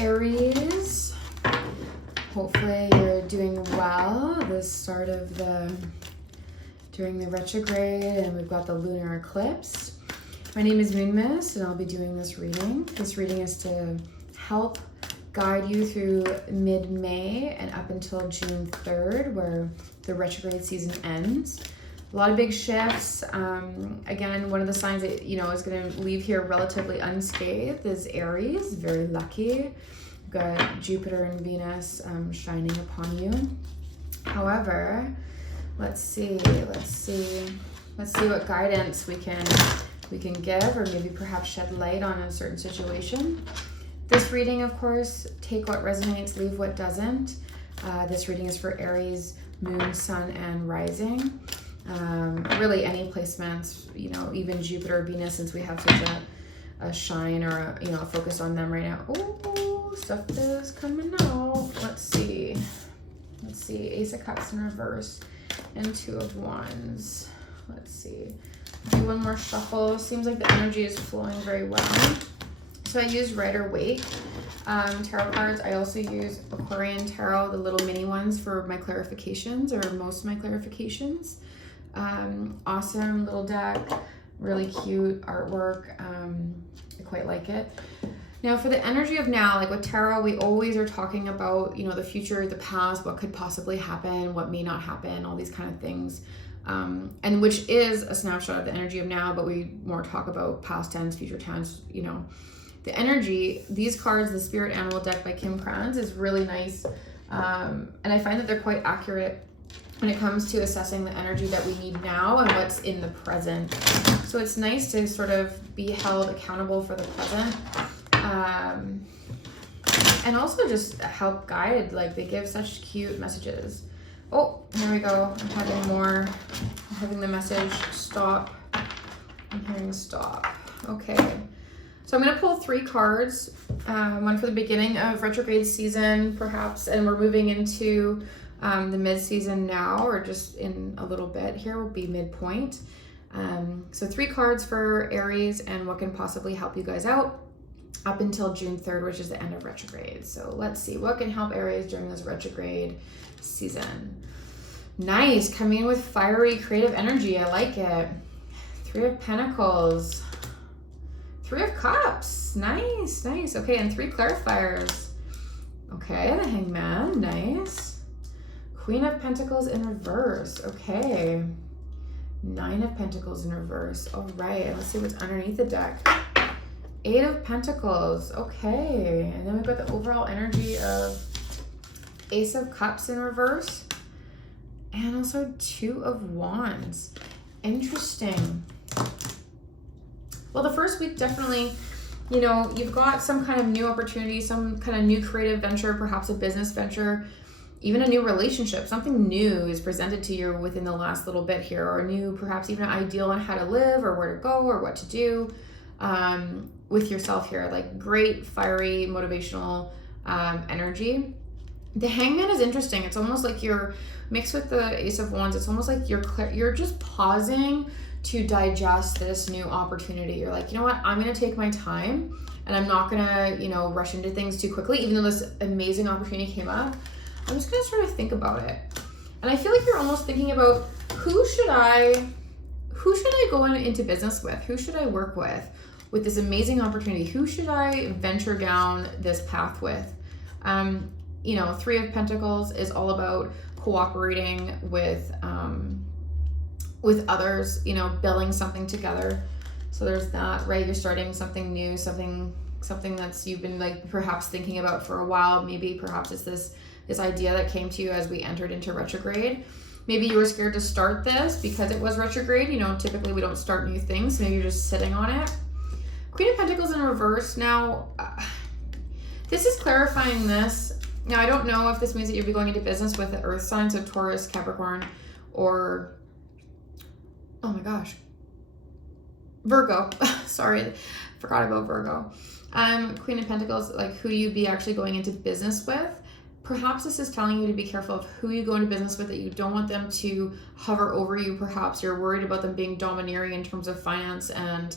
Aries, hopefully you're doing well. The start of during the retrograde, and we've got the lunar eclipse. My name is Moon Mist, and I'll be doing this reading. This reading is to help guide you through mid-May and up until June 3rd, where the retrograde season ends. A lot of big shifts. Again, one of the signs that, is going to leave here relatively unscathed is Aries. Very lucky. You've got Jupiter and Venus shining upon you. However, let's see what guidance we can give, or maybe perhaps shed light on a certain situation. This reading, of course, take what resonates, leave what doesn't. This reading is for Aries, Moon, Sun, and Rising. Really any placements, even Jupiter, Venus, since we have such a shine or a focus on them right now. Oh, stuff is coming out. Let's see. Ace of Cups in reverse and Two of Wands. Let's see. Do one more shuffle. Seems like the energy is flowing very well. So I use Rider-Waite tarot cards. I also use Aquarian tarot, the little mini ones, for my clarifications, or most of my clarifications. Awesome little deck, really cute artwork. I quite like it. Now for the energy of now, like with tarot, we always are talking about, the future, the past, what could possibly happen, what may not happen, all these kind of things. And which is a snapshot of the energy of now, but we more talk about past tense, future tense, The energy, these cards, the Spirit Animal deck by Kim Kranz, is really nice. And I find that they're quite accurate when it comes to assessing the energy that we need now and what's in the present. So it's nice to sort of be held accountable for the present. And also just help guide, like they give such cute messages. Oh, here we go. I'm having the message stop. I'm hearing stop. Okay. So I'm going to pull 3 cards, one for the beginning of retrograde season, perhaps, and we're moving into the mid-season now, or just in a little bit here will be midpoint. So 3 cards for Aries and what can possibly help you guys out up until June 3rd, which is the end of retrograde. So let's see what can help Aries during this retrograde season. Nice, coming in with fiery creative energy. I like it. 3 of Pentacles. 3 of Cups. Nice. Okay, and 3 clarifiers. Okay, the Hangman. Nice. Queen of Pentacles in reverse. Okay. 9 of Pentacles in reverse. All right, let's see what's underneath the deck. 8 of Pentacles. Okay, and then we've got the overall energy of Ace of Cups in reverse. And also 2 of Wands. Interesting. Well, the first week definitely, you've got some kind of new opportunity, some kind of new creative venture, perhaps a business venture, even a new relationship. Something new is presented to you within the last little bit here, or perhaps even an ideal on how to live or where to go or what to do with yourself here. Like great, fiery, motivational energy. The Hangman is interesting. It's almost like you're mixed with the Ace of Wands. It's almost like you're just pausing to digest this new opportunity. You're like, you know what? I'm going to take my time, and I'm not going to, rush into things too quickly. Even though this amazing opportunity came up, I'm just going to sort of think about it. And I feel like you're almost thinking about who should I go into business with? Who should I work with this amazing opportunity? Who should I venture down this path with? 3 of Pentacles is all about cooperating with others, building something together. So there's that, right? You're starting something new, something that's you've been like perhaps thinking about for a while. Maybe perhaps it's this idea that came to you as we entered into retrograde. Maybe you were scared to start this because it was retrograde. Typically we don't start new things. Maybe you're just sitting on it. Queen of Pentacles in reverse. Now, this is clarifying this. Now, I don't know if this means that you'll be going into business with the earth signs of Taurus, Capricorn, or, oh my gosh, Virgo. Sorry, forgot about Virgo. Queen of Pentacles, like who you be actually going into business with. Perhaps this is telling you to be careful of who you go into business with, that you don't want them to hover over you. Perhaps you're worried about them being domineering in terms of finance and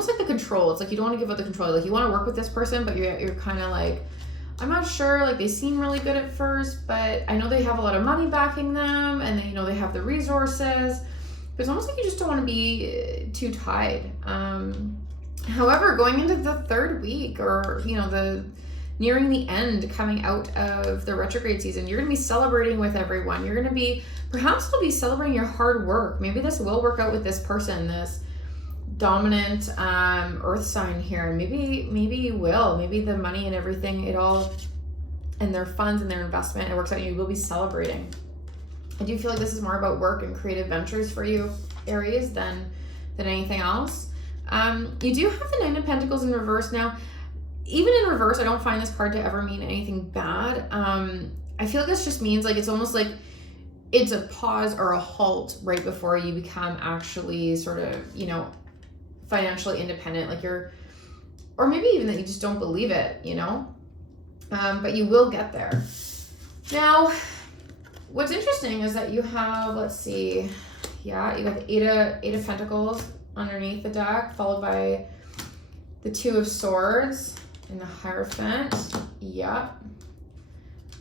almost like the control. It's like you don't want to give up the control. Like you want to work with this person, but you're kind of like, I'm not sure, like they seem really good at first, but I know they have a lot of money backing them, and then, you know, they have the resources. But it's almost like you just don't want to be too tied. However, going into the third week, or, you know, nearing the end, coming out of the retrograde season, you're going to be celebrating with everyone. You're going to be, perhaps you'll be celebrating your hard work. Maybe this will work out with this person, this dominant earth sign here, and maybe you will. Maybe the money and everything, it all, and their funds and their investment, it works out and you will be celebrating. I do feel like this is more about work and creative ventures for you, Aries, than anything else. You do have the Nine of Pentacles in reverse. Now, even in reverse, I don't find this card to ever mean anything bad. I feel like this just means like, it's almost like it's a pause or a halt right before you become actually sort of, you know, financially independent, like or maybe even that you just don't believe it, you know, but you will get there. Now, what's interesting is that you have, let's see, yeah, you got the Eight of Pentacles underneath the deck, followed by the Two of Swords and the Hierophant, yep,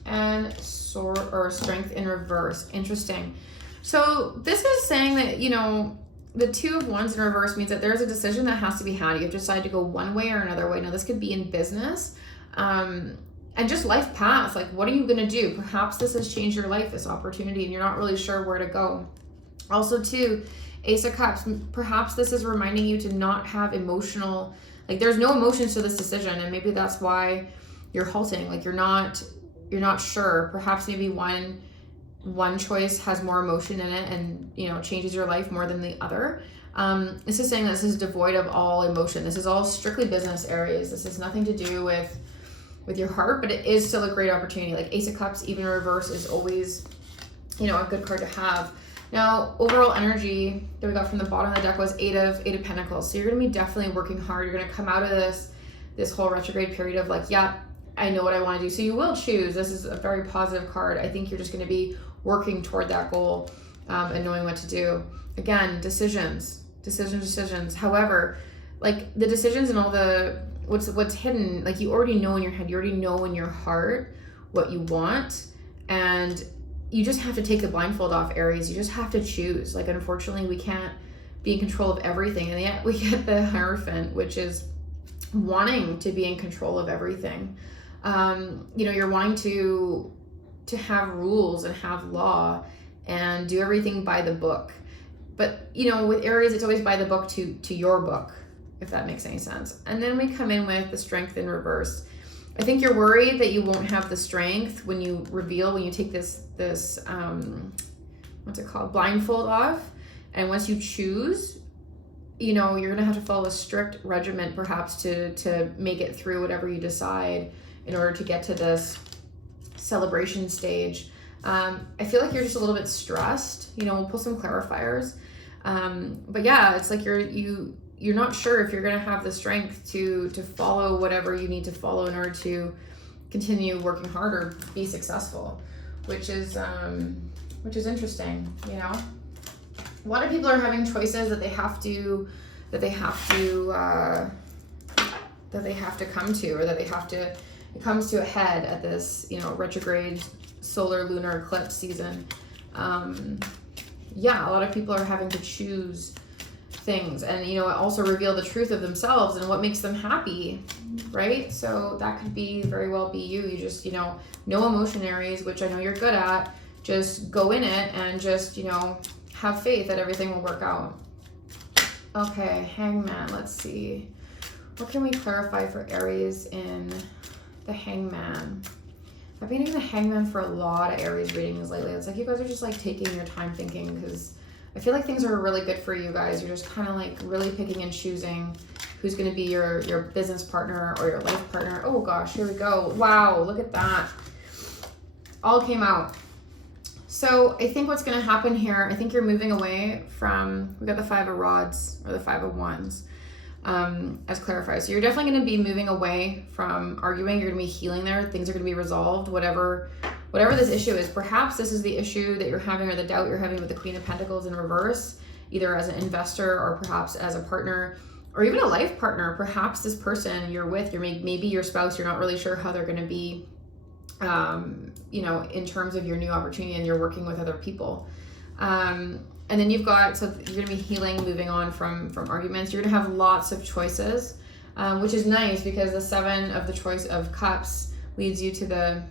and Strength in reverse. Interesting. So this is saying that, you know, the Two of Wands in reverse means that there's a decision that has to be had. You have to decide to go one way or another way. Now, this could be in business and just life path. Like, what are you going to do? Perhaps this has changed your life, this opportunity, and you're not really sure where to go. Also, too, Ace of Cups. Perhaps this is reminding you to not have emotional, like there's no emotions to this decision, and maybe that's why you're halting. Like you're not sure. Perhaps maybe one choice has more emotion in it and, you know, changes your life more than the other. This is saying that this is devoid of all emotion. This is all strictly business, Aries. This has nothing to do with your heart, but it is still a great opportunity. Like Ace of Cups, even in reverse, is always, you know, a good card to have. Now, overall energy that we got from the bottom of the deck was Eight of Pentacles. So you're going to be definitely working hard. You're going to come out of this whole retrograde period of like, yeah, I know what I want to do. So you will choose. This is a very positive card. I think you're just going to be working toward that goal and knowing what to do. Again, decisions. However, like the decisions and all the what's hidden, like you already know in your head, you already know in your heart what you want, and you just have to take the blindfold off, Aries. You just have to choose. Like, unfortunately, we can't be in control of everything, and yet we get the Hierophant, which is wanting to be in control of everything. You know, you're wanting to have rules and have law and do everything by the book. But, you know, with Aries, it's always by the book to your book, if that makes any sense. And then we come in with the Strength in reverse. I think you're worried that you won't have the strength when you take this what's it called, blindfold off. And once you choose, you know, you're gonna have to follow a strict regimen perhaps to make it through whatever you decide in order to get to this celebration stage. I feel like you're just a little bit stressed. You know, we'll pull some clarifiers. But yeah, it's like you're not sure if you're going to have the strength to follow whatever you need to follow in order to continue working hard or be successful, which is interesting. You know, a lot of people are having choices that they have to come to, or that it comes to a head at this, you know, retrograde solar lunar eclipse season. Yeah, a lot of people are having to choose things, and, you know, also reveal the truth of themselves and what makes them happy, right? So that could be very well be you. You just, you know, no emotion, Aries, which I know you're good at. Just go in it and just, you know, have faith that everything will work out. Okay, Hangman, let's see. What can we clarify for Aries in the Hangman? I've been getting the Hangman for a lot of Aries readings lately. It's like you guys are just like taking your time thinking, because I feel like things are really good for you guys. You're just kind of like really picking and choosing who's going to be your business partner or your life partner. Oh gosh, here we go. Wow, look at that. All came out. So I think what's going to happen here, I think you're moving away from, we got the Five of Rods or the Five of Wands as clarified. So you're definitely going to be moving away from arguing. You're going to be healing there. Things are going to be resolved, whatever this issue is. Perhaps this is the issue that you're having, or the doubt you're having with the Queen of Pentacles in reverse, either as an investor or perhaps as a partner or even a life partner. Perhaps this person you're with, maybe your spouse, you're not really sure how they're going to be, you know, in terms of your new opportunity, and you're working with other people. And then you've got, so you're going to be healing, moving on from arguments. You're going to have lots of choices, which is nice, because the 7 of the choice of cups leads you to the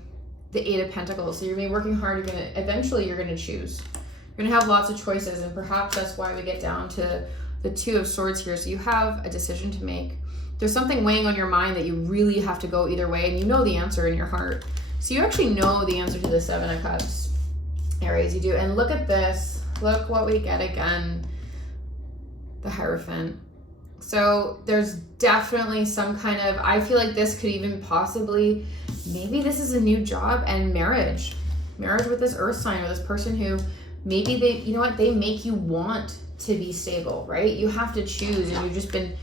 8 of Pentacles. So you're going to be working hard. Eventually you're going to choose. You're going to have lots of choices, and perhaps that's why we get down to the 2 of Swords here. So you have a decision to make. There's something weighing on your mind that you really have to go either way, and you know the answer in your heart. So you actually know the answer to the 7 of Cups, Aries, you do. And look at this. Look what we get again. The Hierophant. So there's definitely some kind of, I feel like this could even possibly, maybe this is a new job and marriage. Marriage with this earth sign, or this person who maybe they, you know what, they make you want to be stable, right? You have to choose, and you've just been,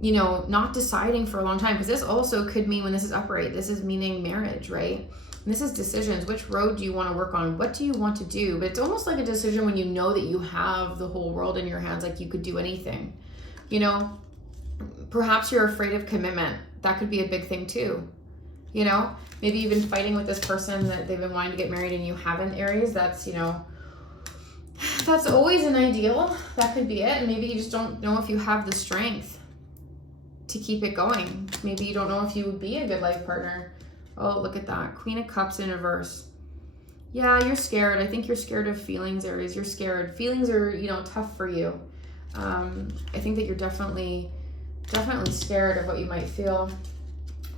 you know, not deciding for a long time. Because this also could mean, when this is upright, this is meaning marriage, right? And this is decisions. Which road do you want to work on? What do you want to do? But it's almost like a decision when you know that you have the whole world in your hands, like you could do anything. You know, perhaps you're afraid of commitment. That could be a big thing too. You know, maybe you've been fighting with this person that they've been wanting to get married and you haven't, Aries. That's, you know, that's always an ideal. That could be it. And maybe you just don't know if you have the strength to keep it going. Maybe you don't know if you would be a good life partner. Oh, look at that. Queen of Cups in reverse. Yeah, you're scared. I think you're scared of feelings, Aries. You're scared. Feelings are, you know, tough for you. I think that you're definitely scared of what you might feel.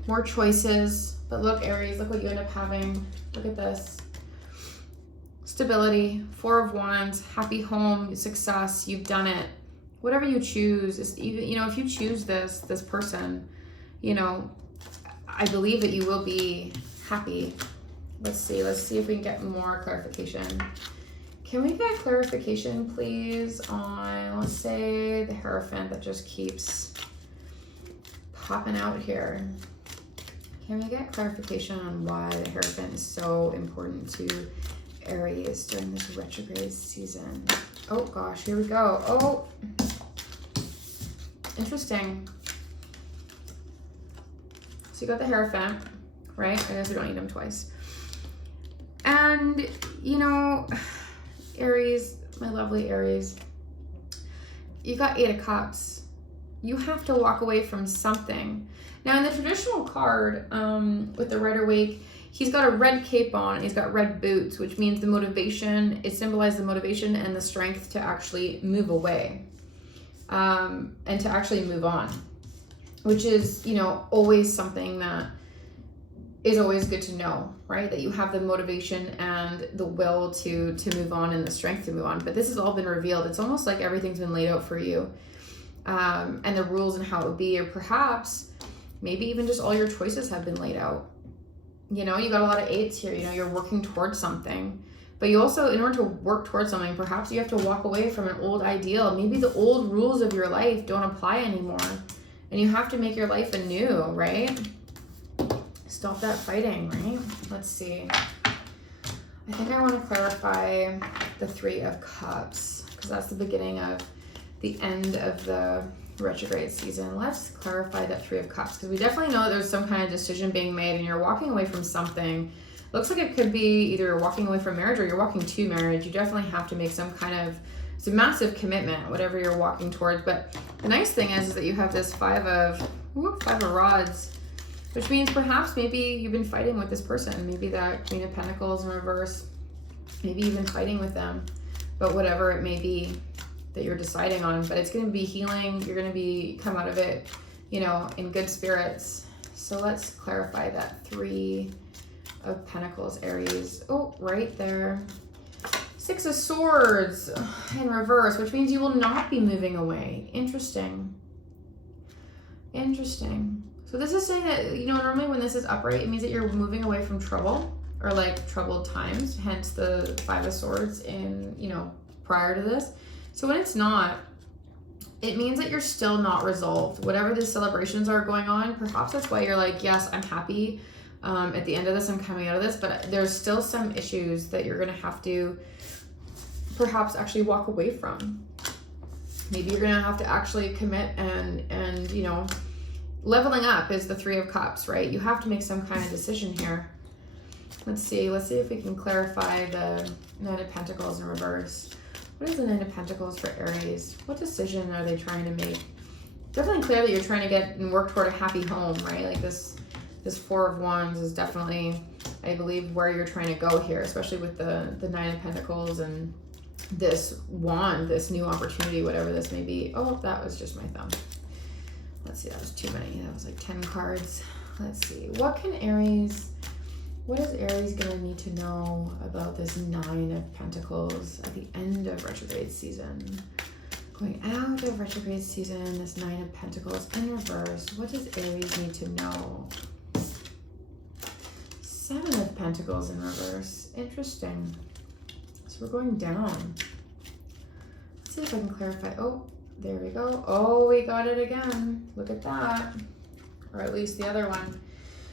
More choices. But look, Aries, look what you end up having. Look at this. Stability, 4 of Wands, happy home, success, you've done it. Whatever you choose, is even, you know, if you choose this person, you know, I believe that you will be happy. Let's see if we can get more clarification. Can we get clarification, please, on, let's say, the Hierophant that just keeps popping out here? Can we get clarification on why the Hierophant is so important to Aries during this retrograde season? Oh gosh, here we go. Oh, interesting. So you got the Hierophant, right? I guess we don't need them twice. And, you know, Aries, my lovely Aries, you got 8 of Cups. You have to walk away from something. Now, in the traditional card, with the Rider-Waite, he's got a red cape on and he's got red boots, which means the motivation, it symbolizes the motivation and the strength to actually move away, and to actually move on, which is, you know, always something that is always good to know, right? That you have the motivation and the will to move on and the strength to move on. But this has all been revealed. It's almost like everything's been laid out for you, and the rules and how it would be, or perhaps maybe even just all your choices have been laid out. You know, you got a lot of 8s here. You know, you're working towards something, but you also, in order to work towards something, perhaps you have to walk away from an old ideal. Maybe the old rules of your life don't apply anymore, and you have to make your life anew, right? Stop that fighting, right? Let's see. I think I want to clarify the 3 of Cups, because that's the beginning of the end of the retrograde season. Let's clarify that 3 of Cups, because we definitely know that there's some kind of decision being made and you're walking away from something. Looks like it could be either you're walking away from marriage or you're walking to marriage. You definitely have to make some kind of, it's a massive commitment, whatever you're walking towards. But the nice thing is that you have this 5 of Rods, which means perhaps maybe you've been fighting with this person. Maybe that Queen of Pentacles in reverse, maybe you've been fighting with them, but whatever it may be that you're deciding on, but it's going to be healing. You're going to come out of it, you know, in good spirits. So let's clarify that 3 of Pentacles, Aries. Oh, right there. 6 of Swords in reverse, which means you will not be moving away. Interesting. Interesting. So this is saying that, you know, normally when this is upright, it means that you're moving away from trouble, or like troubled times, hence the 5 of Swords in, you know, prior to this. So when it's not, it means that you're still not resolved. Whatever the celebrations are going on, perhaps that's why you're like, yes, I'm happy. At the end of this, I'm coming out of this, but there's still some issues that you're going to have to perhaps actually walk away from. Maybe you're gonna have to actually commit and you know, leveling up is the Three of Cups, right? You have to make some kind of decision here. Let's see if we can clarify the Nine of Pentacles in reverse. What is the Nine of Pentacles for Aries? What decision are they trying to make? Definitely clear that you're trying to get and work toward a happy home, right? Like this Four of Wands is definitely, I believe, where you're trying to go here, especially with the Nine of Pentacles and this wand, this new opportunity, whatever this may be. Oh, that was just my thumb. Let's see, that was too many. That was like 10 cards. Let's see. What is Aries gonna need to know about this Nine of Pentacles at the end of retrograde season? Going out of retrograde season, this Nine of Pentacles in reverse. What does Aries need to know? Seven of Pentacles in reverse. Interesting. So we're going down. Let's see if I can clarify. Oh, there we go. Oh, we got it again. Look at that. Or at least the other one.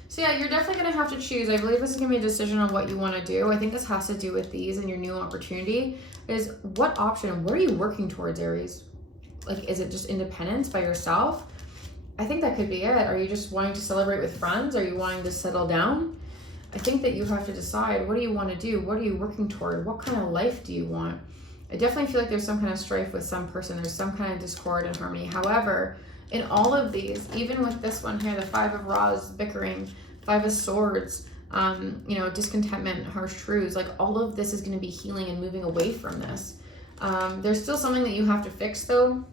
So yeah, you're definitely going to have to choose. I believe this is going to be a decision on what you want to do. I think this has to do with these and your new opportunity. Is what option, what are you working towards, Aries? Like, is it just independence by yourself? I think that could be it. Are you just wanting to celebrate with friends? Are you wanting to settle down? I think that you have to decide, what do you want to do? What are you working toward? What kind of life do you want? I definitely feel like there's some kind of strife with some person. There's some kind of discord and harmony. However, in all of these, even with this one here, the Five of Rods, bickering, Five of Swords, you know, discontentment, harsh truths, like all of this is going to be healing and moving away from this. There's still something that you have to fix though.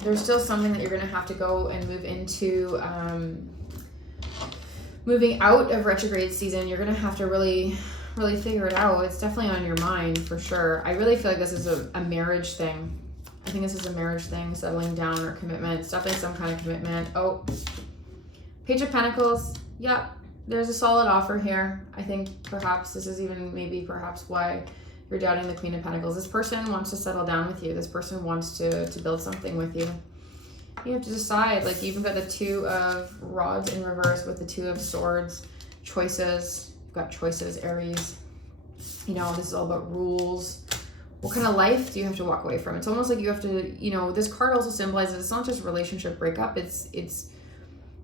There's still something that you're going to have to go and move into, moving out of retrograde season. You're going to have to really figure it out. It's definitely on your mind for sure. I really feel like this is a marriage thing. I think this is a marriage thing, settling down or commitment. It's definitely some kind of commitment. Oh, Page of Pentacles. Yep, there's a solid offer here. I think perhaps this is even maybe perhaps why you're doubting the Queen of Pentacles. This person wants to settle down with you. This person wants to build something with you. You have to decide. Like, you even got the Two of Rods in reverse with the Two of Swords. Choices. You've got choices, Aries. You know, this is all about rules. What kind of life do you have to walk away from? It's almost like you have to, you know, this card also symbolizes it's not just relationship breakup. It's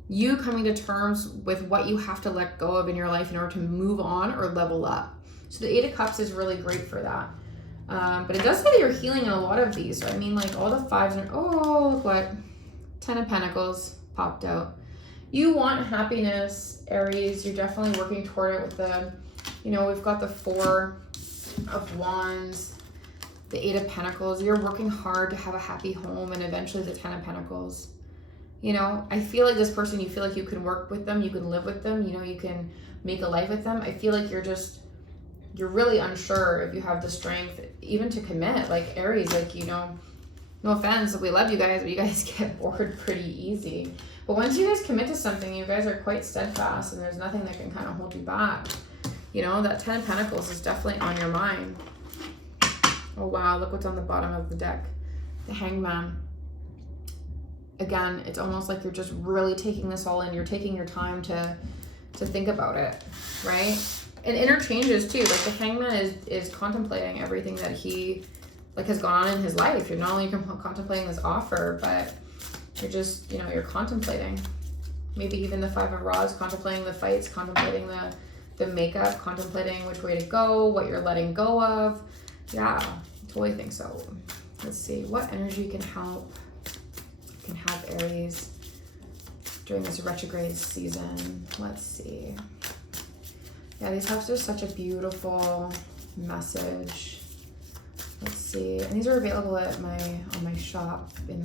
you coming to terms with what you have to let go of in your life in order to move on or level up. So the Eight of Cups is really great for that. But it does say that you're healing in a lot of these. So I mean, like, all the fives are, oh, look what, 10 of Pentacles popped out. You want happiness, Aries. You're definitely working toward it with the, you know, we've got the Four of Wands, the Eight of Pentacles. You're working hard to have a happy home, and eventually the 10 of Pentacles. You know, I feel like this person, you feel like you can work with them, you can live with them, you know, you can make a life with them. I feel like you're really unsure if you have the strength even to commit. Like, Aries, like, you know, no offense, we love you guys, but you guys get bored pretty easy. But once you guys commit to something, you guys are quite steadfast, and there's nothing that can kind of hold you back. You know, that 10 of Pentacles is definitely on your mind. Oh, wow, look what's on the bottom of the deck. The Hangman. Again, it's almost like you're just really taking this all in. You're taking your time to think about it, right? And interchanges too. Like, the Hangman is contemplating everything that he, like, has gone on in his life. You're not only contemplating this offer, but you're just, you know, you're contemplating. Maybe even the Five of Rods, contemplating the fights, contemplating the makeup, contemplating which way to go, what you're letting go of. Yeah, I totally think so. Let's see, what energy can help Aries during this retrograde season? Let's see. Yeah, these have just such a beautiful message. Let's see, and these are available at on my shop in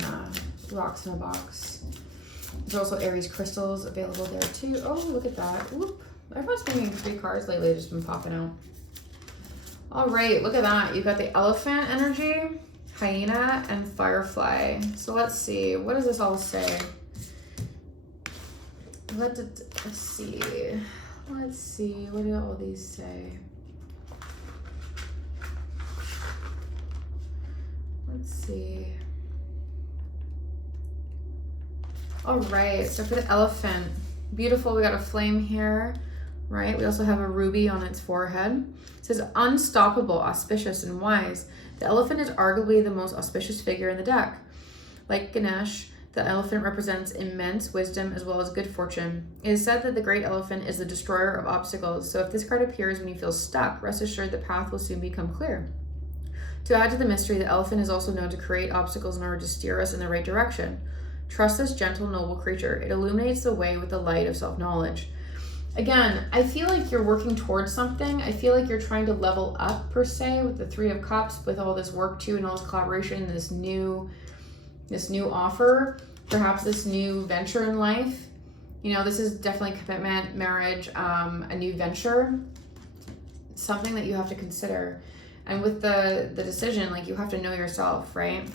Rocks in a Box. There's also Aries crystals available there too. Oh, look at that. Whoop. Everyone's bringing 3 cards lately. They've just been popping out. All right, look at that. You've got the Elephant energy, Hyena, and Firefly. So let's see. What does this all say? Let's see. Let's see. What do all these say? Let's see. All right. So for the Elephant, beautiful. We got a flame here, right? We also have a ruby on its forehead. It says unstoppable, auspicious, and wise. The Elephant is arguably the most auspicious figure in the deck. Like Ganesh, the elephant represents immense wisdom as well as good fortune. It is said that the great elephant is the destroyer of obstacles, so if this card appears when you feel stuck, rest assured the path will soon become clear. To add to the mystery, the elephant is also known to create obstacles in order to steer us in the right direction. Trust this gentle, noble creature. It illuminates the way with the light of self-knowledge. Again, I feel like you're working towards something. I feel like you're trying to level up, per se, with the Three of Cups, with all this work too, and all this collaboration, this new offer, perhaps this new venture in life. You know, this is definitely commitment, marriage, a new venture, something that you have to consider. And with the decision, like, you have to know yourself, right?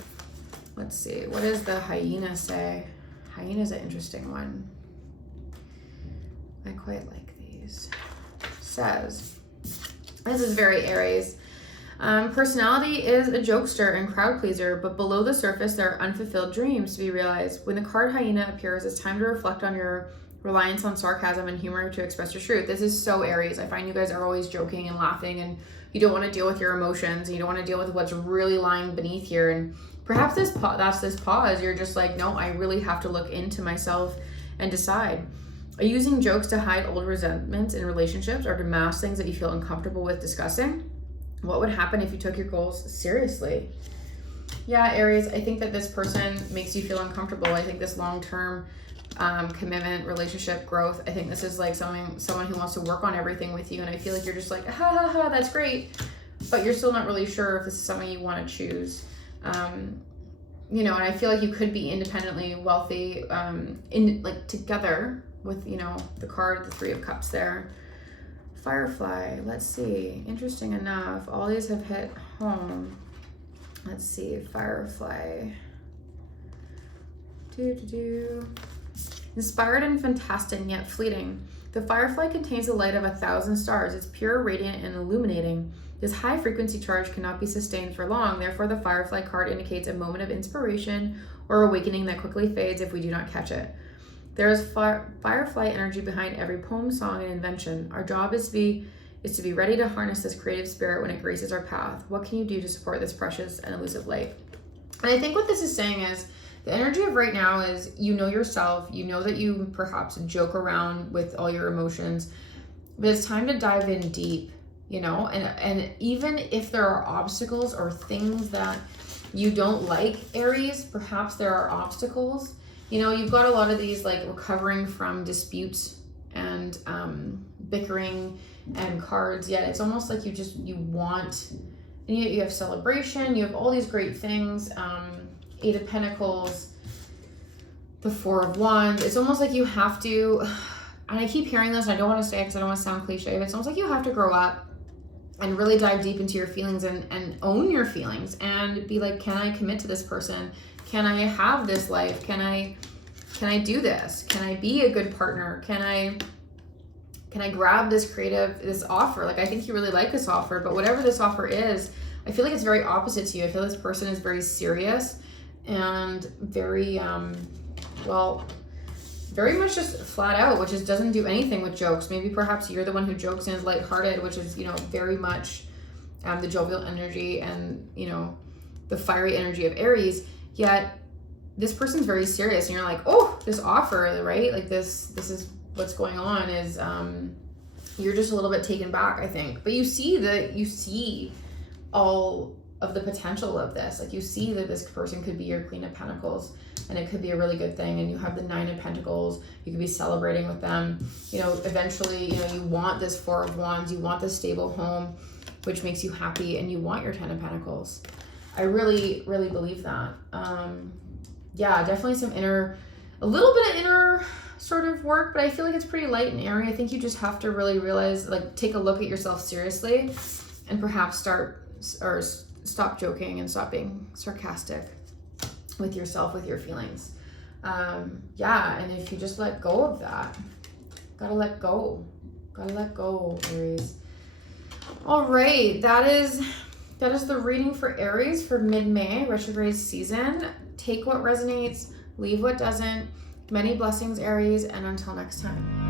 Let's see, what does the hyena say? Hyena's an interesting one. I quite like these. Says, this is very Aries. Personality is a jokester and crowd pleaser, but below the surface there are unfulfilled dreams to be realized. When the card hyena appears, it's time to reflect on your reliance on sarcasm and humor to express your truth. This is so Aries. I find you guys are always joking and laughing, and you don't want to deal with your emotions, and you don't want to deal with what's really lying beneath here. And perhaps this pause. You're just like, no, I really have to look into myself and decide. Are you using jokes to hide old resentments in relationships or to mask things that you feel uncomfortable with discussing? What would happen if you took your goals seriously? Yeah, Aries, I think that this person makes you feel uncomfortable. I think this long-term commitment, relationship, growth, I think this is like someone who wants to work on everything with you, and I feel like you're just like, ha ha ha, that's great, but you're still not really sure if this is something you want to choose. You know, and I feel like you could be independently wealthy, together with, you know, the card, the Three of Cups there. Firefly, let's see. Interesting enough, all these have hit home. Let's see, Firefly. Inspired and fantastic, yet fleeting. The firefly contains the light of 1,000 stars. It's pure, radiant, and illuminating. This high frequency charge cannot be sustained for long. Therefore, the Firefly card indicates a moment of inspiration or awakening that quickly fades if we do not catch it. There is firefly energy behind every poem, song, and invention. Our job is to be ready to harness this creative spirit when it graces our path. What can you do to support this precious and elusive light? And I think what this is saying is, the energy of right now is, you know yourself, you know that you perhaps joke around with all your emotions, but it's time to dive in deep, you know, and even if there are obstacles or things that you don't like, Aries, perhaps there are obstacles. You know, you've got a lot of these, like, recovering from disputes and bickering and cards, yet it's almost like you want, and yet you have celebration, you have all these great things, Eight of Pentacles, the Four of Wands. It's almost like you have to, and I keep hearing this, and I don't want to say it because I don't want to sound cliche, but it's almost like you have to grow up and really dive deep into your feelings and own your feelings and be like, can I commit to this person? Can I have this life? Can I do this? Can I be a good partner? Can I grab this offer? Like, I think you really like this offer, but whatever this offer is, I feel like it's very opposite to you. I feel this person is very serious and very, very much just flat out, which is doesn't do anything with jokes. Maybe perhaps you're the one who jokes and is lighthearted, which is, you know, very much the jovial energy and, you know, the fiery energy of Aries. Yet this person's very serious, and you're like, oh, this offer, right? Like this is what's going on. Is you're just a little bit taken back, I think. But you see all of the potential of this. Like, you see that this person could be your Queen of Pentacles, and it could be a really good thing. And you have the Nine of Pentacles. You could be celebrating with them. You know, eventually, you know, you want this Four of Wands. You want this stable home, which makes you happy, and you want your Ten of Pentacles. I really, really believe that. Yeah, definitely a little bit of inner sort of work, but I feel like it's pretty light and airy. I think you just have to really realize, like, take a look at yourself seriously, and perhaps stop joking and stop being sarcastic with yourself, with your feelings. Yeah, and if you just let go of that, gotta let go, Aries. All right, that is the reading for Aries for mid-May, retrograde season. Take what resonates, leave what doesn't. Many blessings, Aries, and until next time.